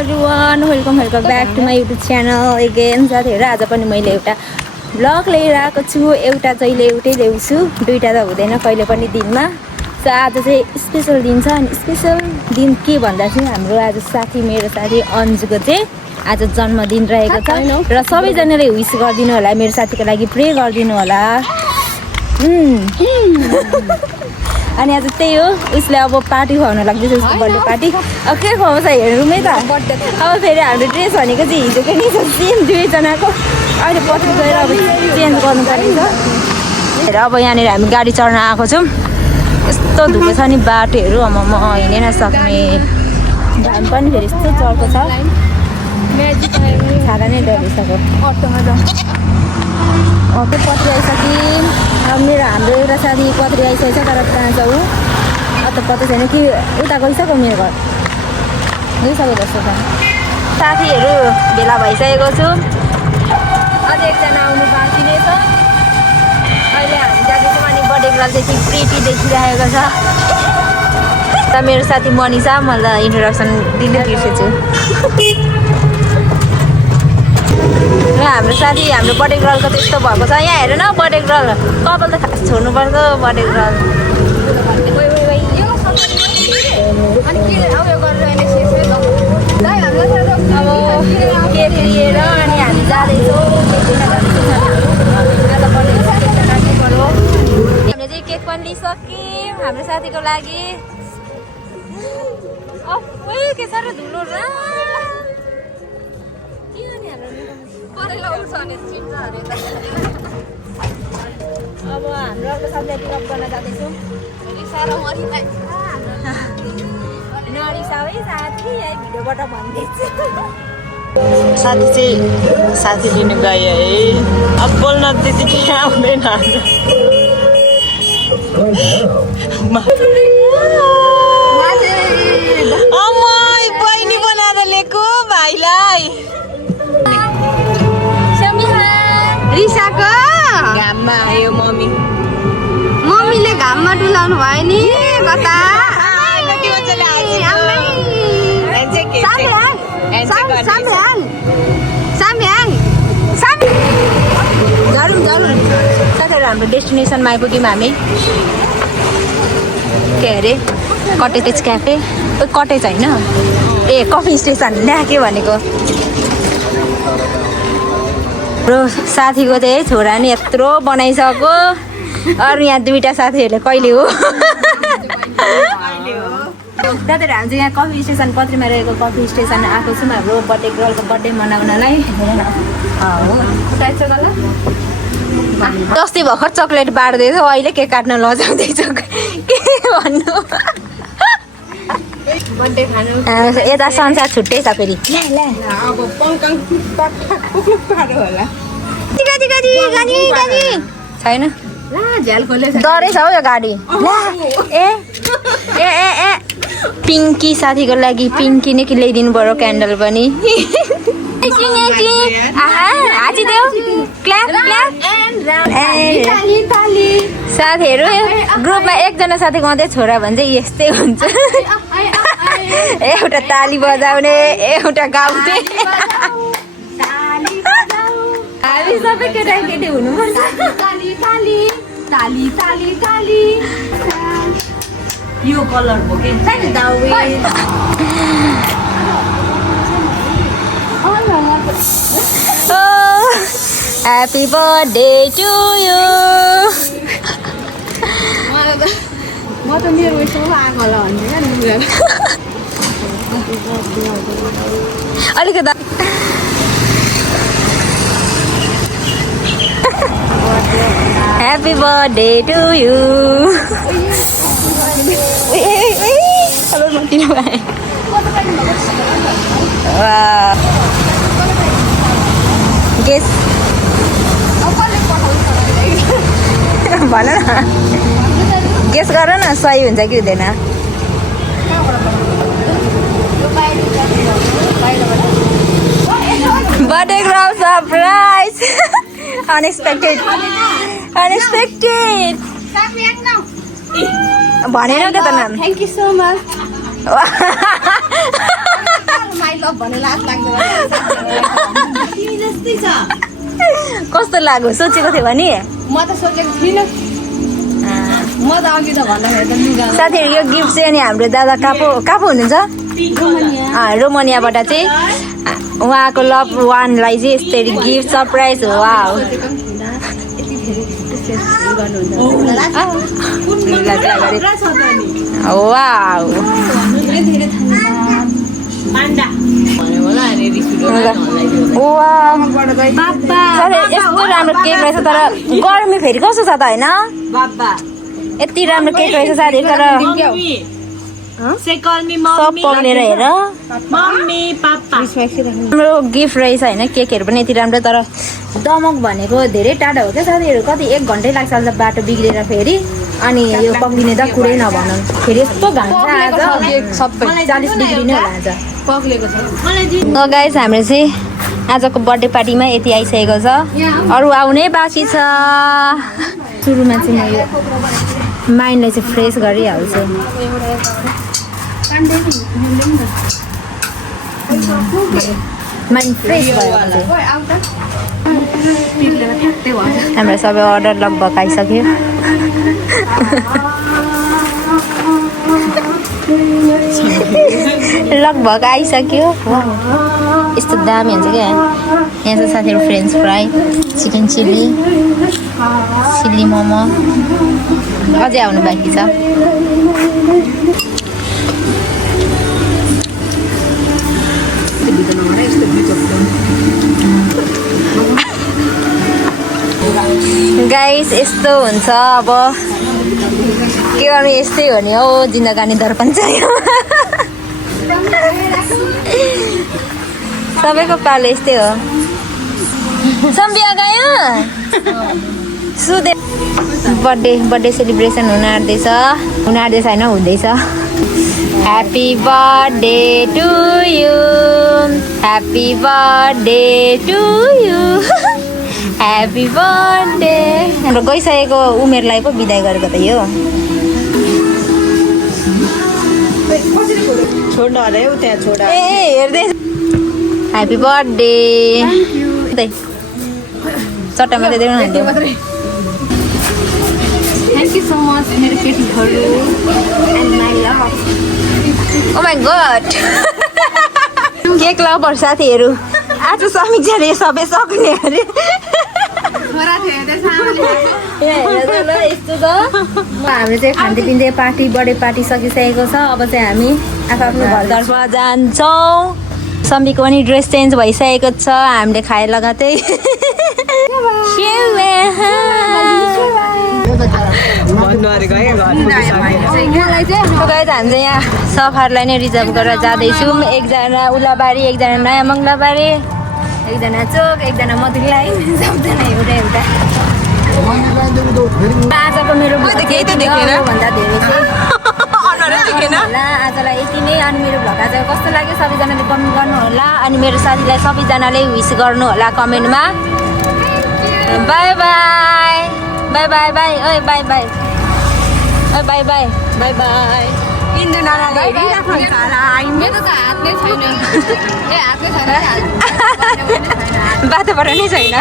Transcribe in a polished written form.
Everyone welcome back to my YouTube channel again. साथीहरू आज पनि मैले एउटा भ्लग लिएर आएको छु। एउटा जहिले एउटै ल्याउँछु, दुईवटा त हुँदैन कहिले पनि दिनमा। सो आज चाहिँ स्पेसल दिन छ। अनि स्पेसल दिन के भन्दा चाहिँ हाम्रो आज मेरो साथी अन्जुको चाहिँ आज जन्मदिन रहेको छ र सबैजनाले विस गरिदिनु होला, मेरो साथीको लागि प्रे गरिदिनु होला। अनि आज त्यही हो, उसले अब पार्टी खुवाउनु लाग्दैछ, उसको बर्थडे पार्टी। अब के खुवाउँछ हेरौँ है त। अब फेरि हाम्रो ड्रेस भनेको चाहिँ हिजोकै नै छ, सेम दुवैजनाको। अहिले पछि गएर अब चेन्ज गर्नुपर्ने छ। अब यहाँनिर हामी गाडी चढ्न आएको छौँ। यस्तो धुएको छ नि बाटोहरू, म हिँडेन सक्ने। घाम पनि फेरि यस्तो चर्को छ, खाना नै डरिसक्यो। अटो पत्रि आइसक्यो। अब हाम्रो एउटा साथी पत्रि आइसकेको छ, तर कहाँ छ ऊ? त पत्ता छैन कि उता गइसक्यो मेरो घर, गइसक्यो जस्तो छ। साथीहरू भेला भइसकेको छु, अझै एकजना आउनु बाँकी नै छ। अहिले हामी जाँदैछौँ। अनि बर्थडे गर्ल चाहिँ प्रिटी देखिरहेको छ। त मेरो साथी मनिषा, मलाई इन्ट्रोडक्सन दिनै बिर्सेछु। हाम्रो साथी हाम्रो बर्थडे गर्लको त्यस्तो भएको छ। यहाँ हेर न, बर्थडे गर्ल कपाल त खास छोड्नुपर्छ। बर्थडे गर्ल अब केक लिएर अनि हामी जाँदैछौँ। हामीले चाहिँ केक पनि लिइसक्यौँ हाम्रो साथीको लागि। के छ र धुलो र अब हाम्रो अर्को साथीलाई पिकअप गर्न जाँदैछौँ। नरिसाऊ है साथी, है भिडियोबाट भन्दैछु। साथी लिनु गयो है। अब बोल्न त्यतिकै आउँदैन। बहिनी बनाएर लिएको भाइलाई। रिसाको घाममा आयो मम्मीले घाममा डुलाउनु भयो नि कता। साथीहरू हाम्रो डेस्टिनेसनमा आइपुग्यौँ हामी। के अरे कटेज क्याफे, कटेज होइन ए कफी स्टेसन ल्या के भनेको। हाम्रो साथीको चाहिँ छोरा नि यत्रो बनाइसक्यो। अरू यहाँ दुईवटा साथीहरूले कहिले हो। दादाहरू हामी चाहिँ यहाँ कफी स्टेसन पत्रीमा रहेको कफी स्टेसन आएको छौँ हाम्रो बर्थडे गर्लको बर्थडे मनाउनलाई। अस्ति भर्खर चक्लेट बाँड्दैछ, अहिले केक काट्न लजाउँदैछ। के भन्नु, यता संसार छुट्टै छ फेरि। छैन डरै छ हौ यो गाडी। ए ए ए ए पिङ्की साथीको लागि पिङ्की नै ल्याइदिनु पऱ्यो क्यान्डल पनि। साथीहरू ग्रुपमा एकजना साथी गाउँदै छोरा भने चाहिँ यस्तै हुन्छ। एउटा ताली बजाउने, एउटा गाउने। हामी सबै केटाकेटी हुनुपर्छ। यो कलर हो कि ह्याप्पी बर्थडे टु यु। म त मेरो उयसमा आएको होला भन्दैन। अलिकति happy birthday to you. Guess भन न, गेस गर न सही हुन्छ कि हुँदैन। Birthday girl surprise. अनएक्सपेक्टेड भनेन त नाम। Thank you so much. कस्तो लाग्यो सोचेको थियो भने म त सोचेको थिइनँ म त अघि त भन्दाखेरि त लुगा साथीहरू यो गिफ्ट चाहिँ अनि हाम्रो दादा कहाँ हुनुहुन्छ रोमानियाबाट चाहिँ उहाँको लभ वानलाई चाहिँ यसरी गिफ्ट सरप्राइज हो वाउ वाउ यस्तो राम्रो केक रहेछ तर गर्मी फेरि कस्तो छ त होइन यति राम्रो केक रहेछ साथी तर सब पग्लेर हेर राम्रो गिफ्ट रहेछ होइन केकहरू पनि यति राम्रो तर दमक भनेको धेरै टाढा हो क्या साथीहरू कति 1 घन्टै लाग्छ आज बाटो बिग्रेर फेरि अनि यो पक्रिने त कुरै नभनौँ फेरि यस्तो घाम छ आज 40 डिग्री नै होला आज गाइस हाम्रो चाहिँ आजको बर्थडे पार्टीमा यति आइसकेको छ अरू आउनै बाँकी छ सुरुमा चाहिँ म यो माइन्डलाई चाहिँ फ्रेस गरिहाल्छु माइन्ड फ्रेस भयो हाम्रो सबै अर्डर लगभग आइसक्यो लगभग आइसक्यो यस्तो दामी हुन्छ क्या यहाँ चाहिँ साथीहरू French fry chicken chilli momo अझै आउनु बाँकी छ गाइस यस्तो हुन्छ अब के गर्नु यस्तै हो नि हौ जिन्दगानी दर्पण चाहिँ सबैको पालो यस्तै हो सम्बिया गयो सुदे बर्थडे सेलिब्रेसन हुन आँट्दैछ होइन हुँदैछ happy birthday to you happy birthday to you happy birthday हाम्रो गइसकेको उमेरलाई पो बिदाई गरेको त यो ए हेर्दै ह्याप्पी बर्थडे चट्टा मात्रै देऊ न थ्याङ्क यू सो मच मेरो केटीहरू and my love oh my God cake lover साथीहरू आज समीक्षाले सबै सक्ने अरे यस्तो छ हाम्रो चाहिँ खाँदै पिँदै पार्टी बर्थडे पार्टी सकिसकेको छ अब चाहिँ हामी आफ्नो घरतर्फमा जान्छौँ समीको पनि ड्रेस चेन्ज भइसकेको छ हामीले खाएर लगाएँ हामी चाहिँ यहाँ सफरलाई नै रिजर्भ गरेर जाँदैछौँ एकजना उलाबारी एकजना नयाँ मङ्गलाबारी एकजना चोक एकजना मधुलाई सबजना एउटा एउटा आजको मेरो भन्दा धेरै आजलाई यति नै अनि मेरो भ्लग आज कस्तो लाग्यो सबैजनाले कमेन्ट गर्नु होला अनि मेरो साथीलाई सबैजनाले विस गर्नु होला कमेन्टमा bye bye bye bye bye ओइ बाई बाई ओइ bye bye bye bye Indu नानाले हेरिराख्नु हुन्छ होला मेरो त हात नै छैन ए हात नै छैन बाटोबाट नै छैन